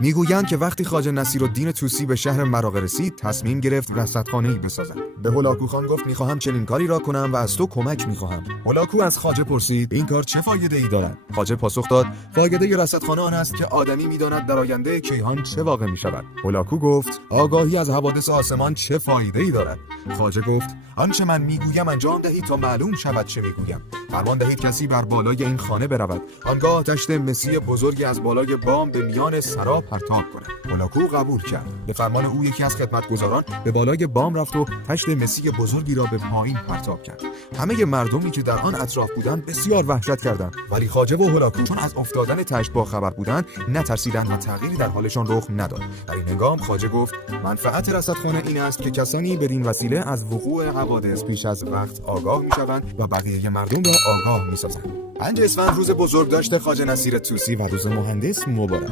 میگویند که وقتی خواجه نصیرالدین طوسی به شهر مراغه رسید، تصمیم گرفت رصدخانه‌ای بسازد. به هولاکو خان گفت میخواهم چنین کاری را کنم و از تو کمک میخواهم. هولاکو از خواجه پرسید این کار چه فایده‌ای دارد؟ خواجه پاسخ داد فایده رصدخانه آن است که آدمی میداند در آینده کیهان چه واقع میشود. هولاکو گفت آگاهی از حوادث آسمان چه فایده‌ای دارد؟ خواجه گفت آنچه من میگویم انجام دهید تا معلوم شود چه میگویم. فرمان دهید کسی بر بالای این خانه برود، آنگاه تشت مسی بزرگی از بالای بام به میان سرا پرتاب کند. هولاکو قبول کرد. به فرمان او یکی از خدمتگزاران به بالای بام رفت و تشت مسی بزرگی را به پایین پرتاب کرد. همه مردمی که در آن اطراف بودند بسیار وحشت کردند، ولی خواجه و هولاکو چون از افتادن تشت با خبر بودند نترسیدند و تغییری در حالشان رخ نداد. در این هنگام خواجه گفت منفعت رصدخانه این است که کسانی بدین وسیله از وقوع حوادث پیش از وقت آگاه میشوند و بقیه مردم را آگاه میسازند. 5 اسفند روز بزرگداشت خواجه نصیر طوسی و روز مهندس مبارک.